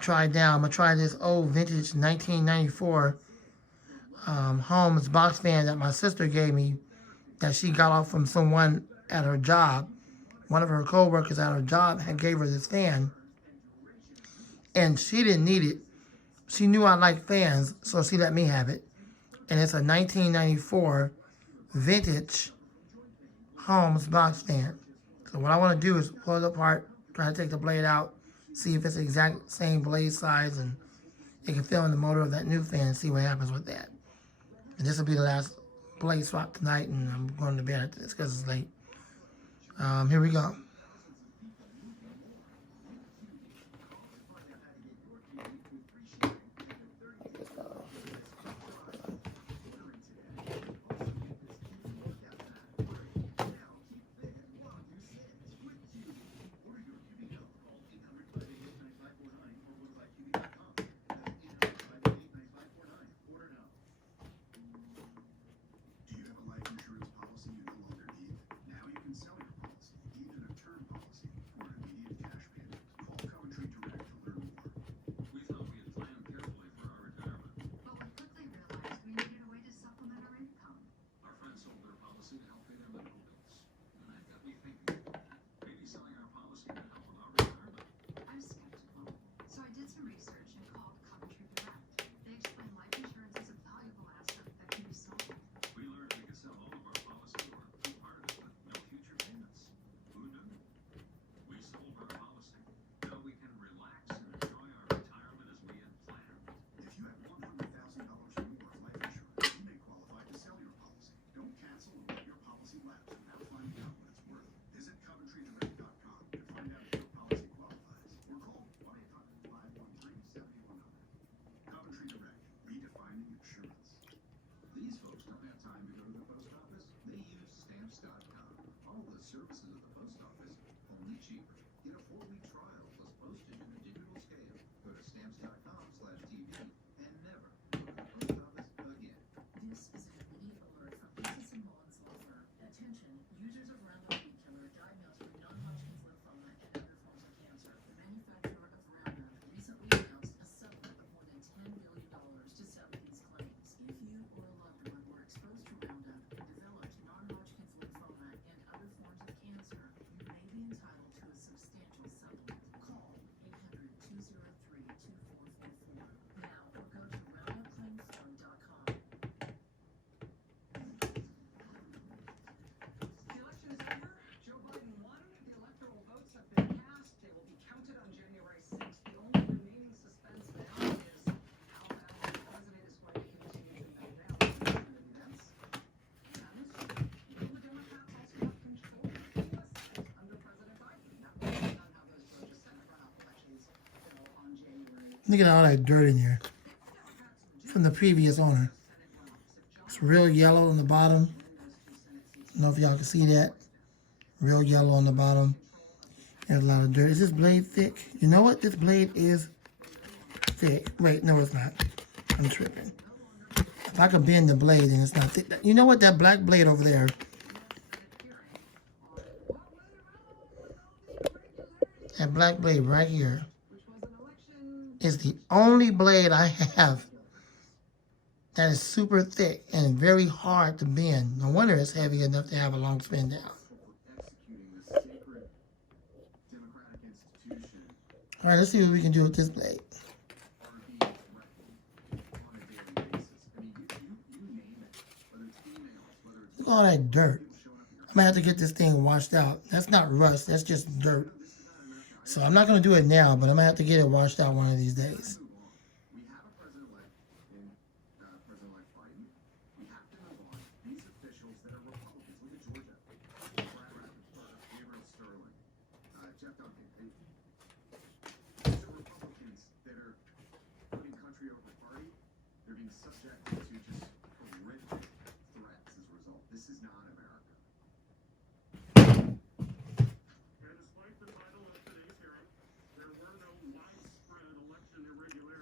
tried now. I'm going to try this old vintage 1994 Holmes box fan that my sister gave me that she got off from someone at her job. One of her co-workers at her job had gave her this fan, and she didn't need it. She knew I liked fans, so she let me have it. And it's a 1994 vintage Holmes box fan. So what I want to do is pull it apart, try to take the blade out, see if it's the exact same blade size, and it can fill in the motor of that new fan and see what happens with that. And this will be the last blade swap tonight, and I'm going to bed at this because it's late. Here we go. Look at all that dirt in here from the previous owner. It's real yellow on the bottom. I don't know if y'all can see that. Real yellow on the bottom. There's a lot of dirt. Is this blade thick? You know what? This blade is thick. Wait, no, it's not. I'm tripping. If I could bend the blade, then it's not thick. You know what? That black blade over there. That black blade right here is the only blade I have that is super thick and very hard to bend. No wonder it's heavy enough to have a long spin down. All right, let's see what we can do with this blade. Look at all that dirt. I'm gonna have to get this thing washed out. That's not rust, that's just dirt. So I'm not going to do it now, but I'm going to have to get it washed out one of these days.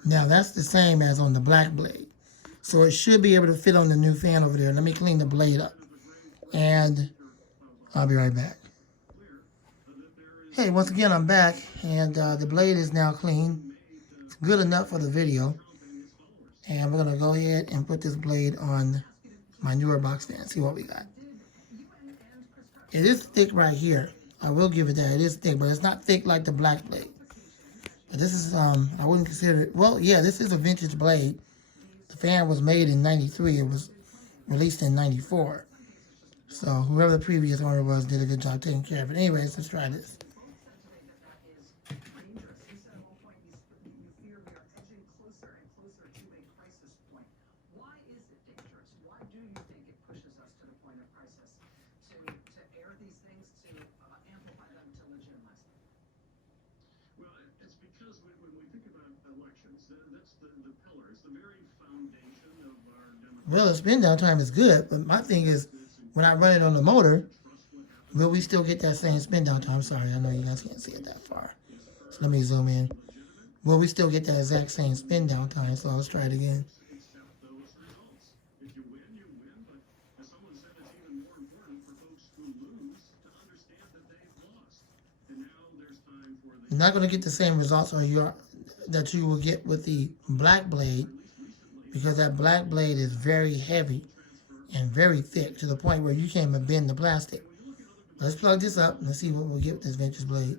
Now that's the same as on the black blade. So it should be able to fit on the new fan over there. Let me clean the blade up. And I'll be right back. Hey, once again, I'm back. And the blade is now clean. It's good enough for the video. And we're going to go ahead and put this blade on my newer box fan. See what we got. It is thick right here. I will give it that. It is thick, but it's not thick like the black blade. But this is, I wouldn't consider it. Well, yeah, this is a vintage blade. The fan was made in 93. It was released in 94. So whoever the previous owner was did a good job taking care of it. Anyways, let's try this. Well, the spin down time is good, but my thing is, when I run it on the motor, will we still get that same spin down time? Sorry, I know you guys can't see it that far. So let me zoom in. Will we still get that exact same spin down time? So let's try it again. You're not going to get the same results that you will get with the black blade, because that black blade is very heavy and very thick to the point where you can't even bend the plastic. Let's plug this up and let's see what we'll get with this vintage blade.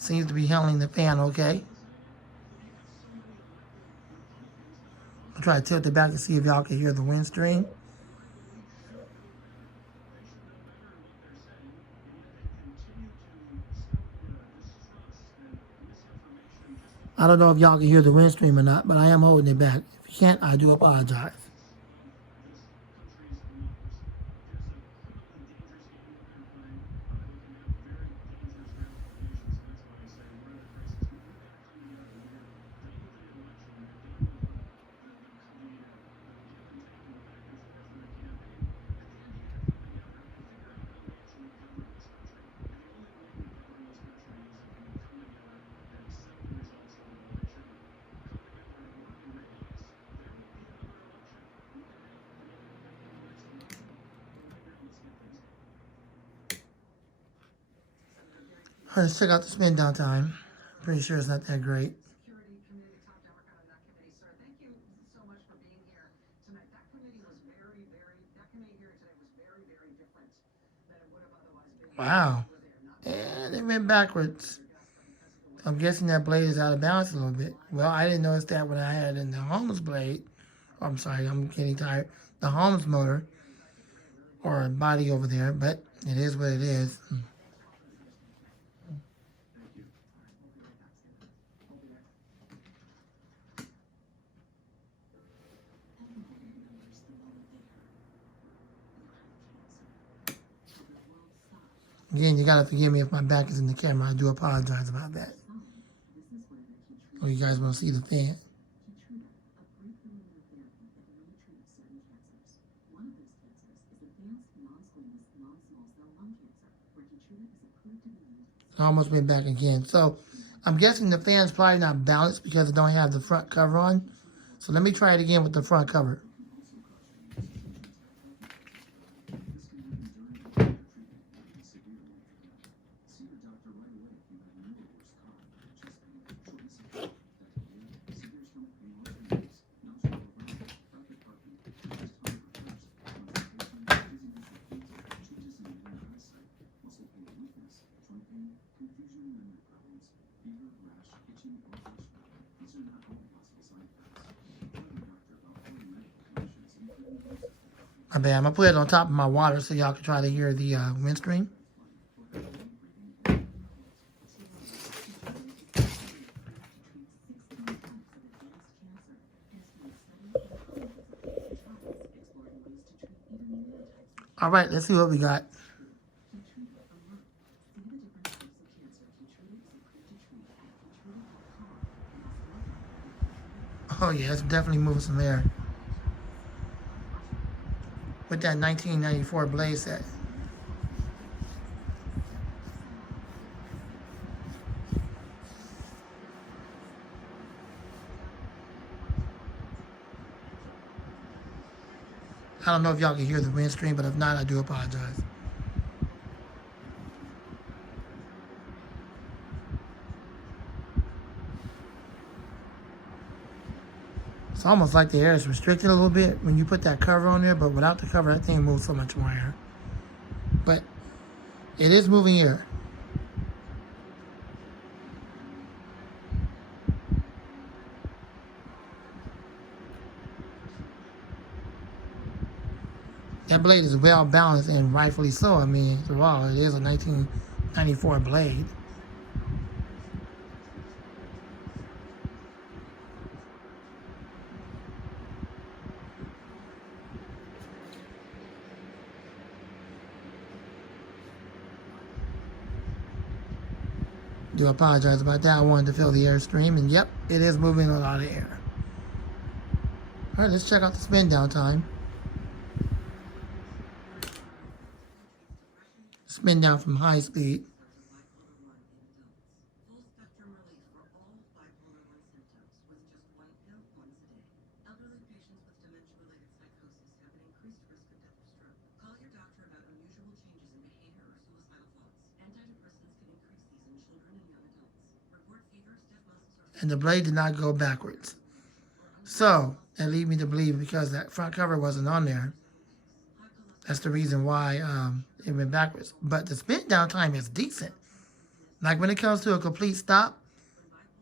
Seems to be handling the fan okay. I'll try to tilt it back to see if y'all can hear the wind stream. I don't know if y'all can hear the wind stream or not, but I am holding it back. If you can't, I do apologize. Let's check out the spin down time. Pretty sure it's not that great. Wow. And it went backwards. I'm guessing that blade is out of balance a little bit. Well, I didn't notice that when I had it in the Holmes blade. Oh, I'm sorry, I'm getting tired. The Holmes motor or body over there, but it is what it is. Again, you gotta forgive me if my back is in the camera. I do apologize about that. Oh, you guys want to see the fan? I almost went back again. So I'm guessing the fan's probably not balanced because it don't have the front cover on. So let me try it again with the front cover. My bad. I'm going to put it on top of my water so y'all can try to hear the wind stream. All right, let's see what we got. Oh yeah, it's definitely moving some air. With that 1994 blade set. I don't know if y'all can hear the wind stream, but if not, I do apologize. It's almost like the air is restricted a little bit when you put that cover on there, but without the cover, that thing moves so much more air. But it is moving air. That blade is well balanced and rightfully so. I mean, after all, it is a 1994 blade. Do apologize about that. I wanted to feel the air stream, and yep, it is moving a lot of air. All right, let's check out the spin down time. Spin down from high speed. And the blade did not go backwards. So that leads me to believe because that front cover wasn't on there, that's the reason why it went backwards. But the spin down time is decent. Like when it comes to a complete stop,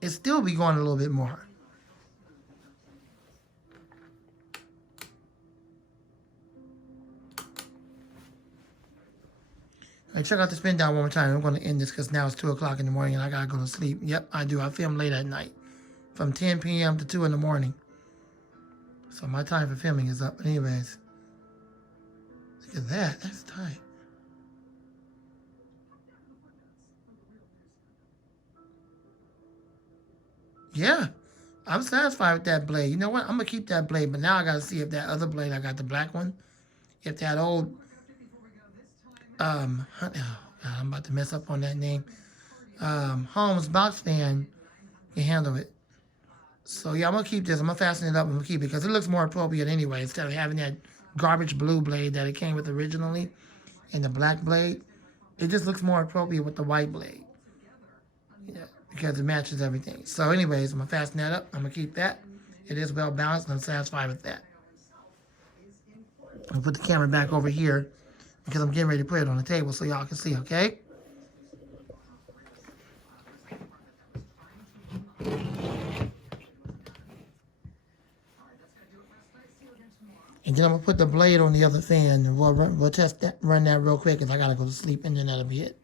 it still be going a little bit more. All right, check out the spin down one more time. I'm going to end this because now it's 2 o'clock in the morning and I got to go to sleep. Yep, I do. I film late at night from 10 p.m. to 2 in the morning. So my time for filming is up. But anyways, look at that. That's tight. Yeah, I'm satisfied with that blade. You know what? I'm going to keep that blade. But now I got to see if that other blade, I got the black one, if that old, oh God, I'm about to mess up on that name. Holmes box fan can handle it. So yeah, I'm gonna keep this. I'm gonna fasten it up. I'm gonna keep it because it looks more appropriate anyway. Instead of having that garbage blue blade that it came with originally, and the black blade, it just looks more appropriate with the white blade. Yeah, because it matches everything. So anyways, I'm gonna fasten that up. I'm gonna keep that. It is well balanced, and I'm satisfied with that. I'll put the camera back over here because I'm getting ready to put it on the table so y'all can see. Okay. And then I'm gonna put the blade on the other fan, and we'll test that, run that real quick, cause I gotta go to sleep, and then that'll be it.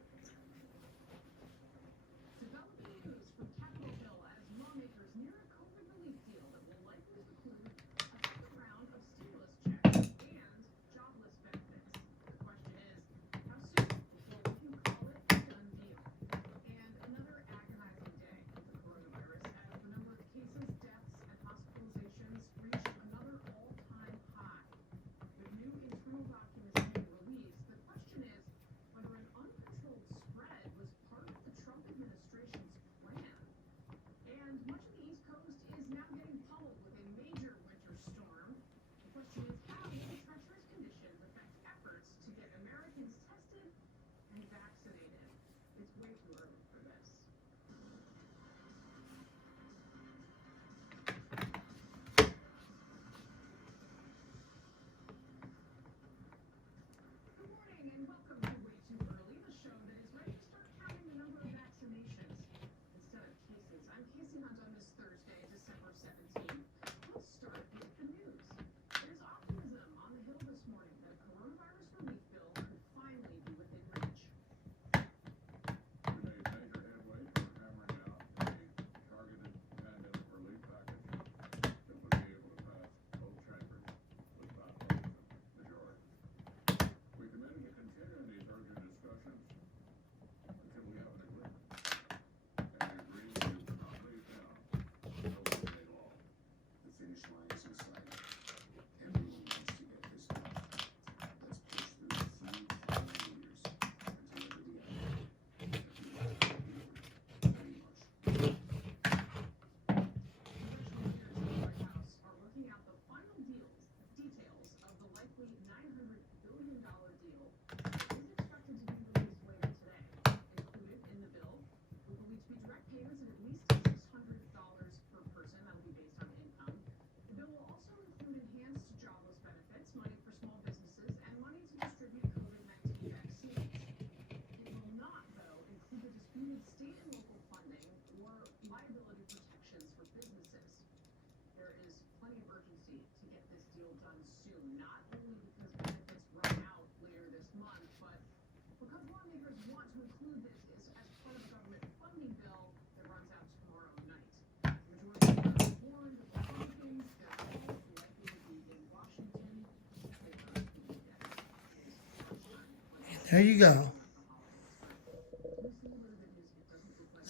There you go.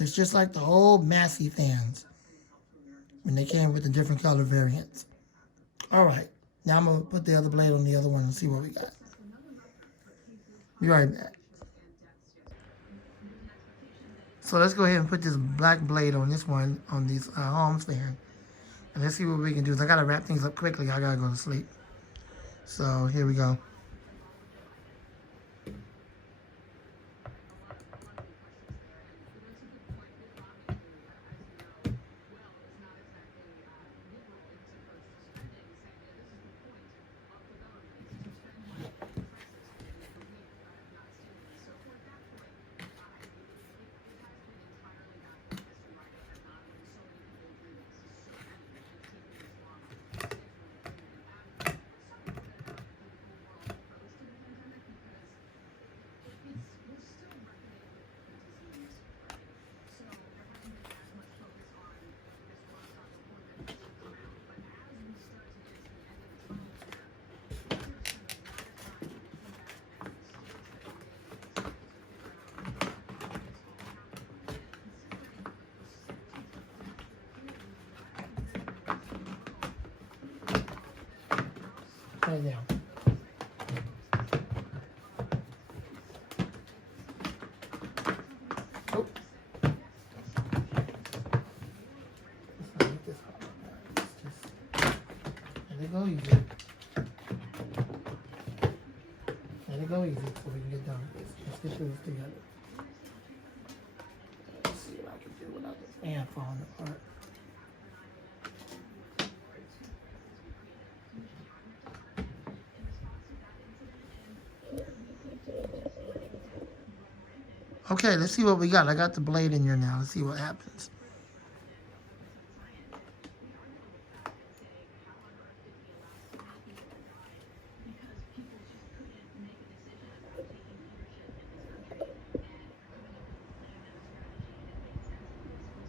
It's just like the old Massey fans when they came with the different color variants. All right. Now I'm going to put the other blade on the other one and see what we got. Be right back. So let's go ahead and put this black blade on this one, on these Holmes fan. And let's see what we can do. I got to wrap things up quickly. I got to go to sleep. So here we go. Right now. Oh. Let it go easy. Let it go easy so we can get done with this. Let's get through this together. Let's see what I can do without the fan falling apart. Okay, let's see what we got. I got the blade in here now. Let's see what happens.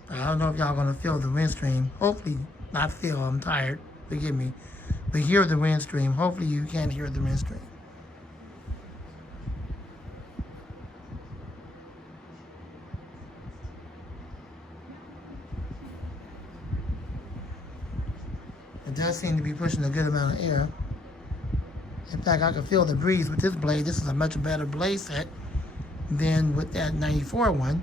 I don't know if y'all gonna feel the wind stream. Hopefully not feel, I'm tired, forgive me. But hear the wind stream. Hopefully you can hear the wind stream. It does seem to be pushing a good amount of air. In fact, I can feel the breeze with this blade. This is a much better blade set than with that 94 one.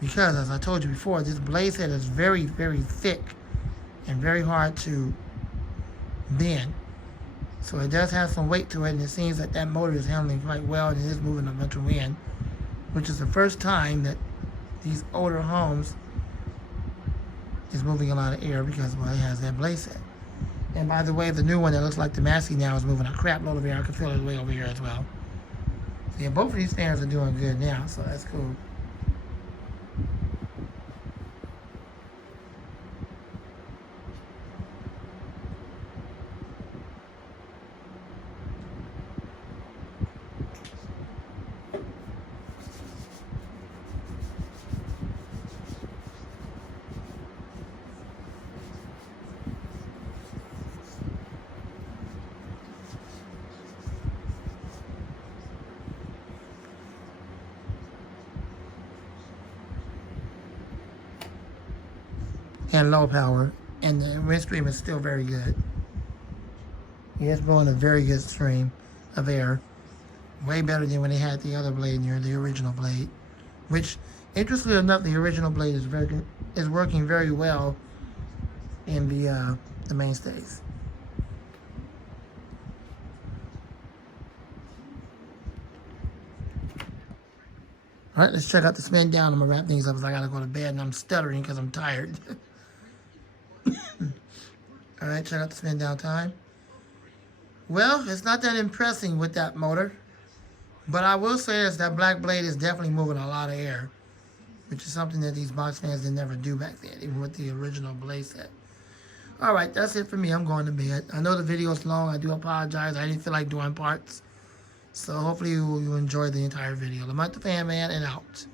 Because, as I told you before, this blade set is very, very thick and very hard to bend. So it does have some weight to it, and it seems that that motor is handling quite well, and it is moving a bunch of wind, which is the first time that these older homes is moving a lot of air because, well, it has that blade set. And by the way, the new one that looks like the Massey now is moving a crap load of air. I can feel it way over here as well. So yeah, both of these fans are doing good now, so that's cool. And low power, and the wind stream is still very good. It's blowing a very good stream of air, way better than when they had the other blade near the original blade, which, interestingly enough, the original blade is working very well in the mainstays. All right, let's check out the spin down. I'm gonna wrap things up because I gotta go to bed and I'm stuttering because I'm tired. All right, check out the spin down time. Well, it's not that impressive with that motor, but I will say this, that black blade is definitely moving a lot of air, which is something that these box fans did never do back then, even with the original blade set. All right, that's it for me. I'm going to bed. I know the video is long. I do apologize. I didn't feel like doing parts. So hopefully you enjoy the entire video. Lamont the Fan Man, and out.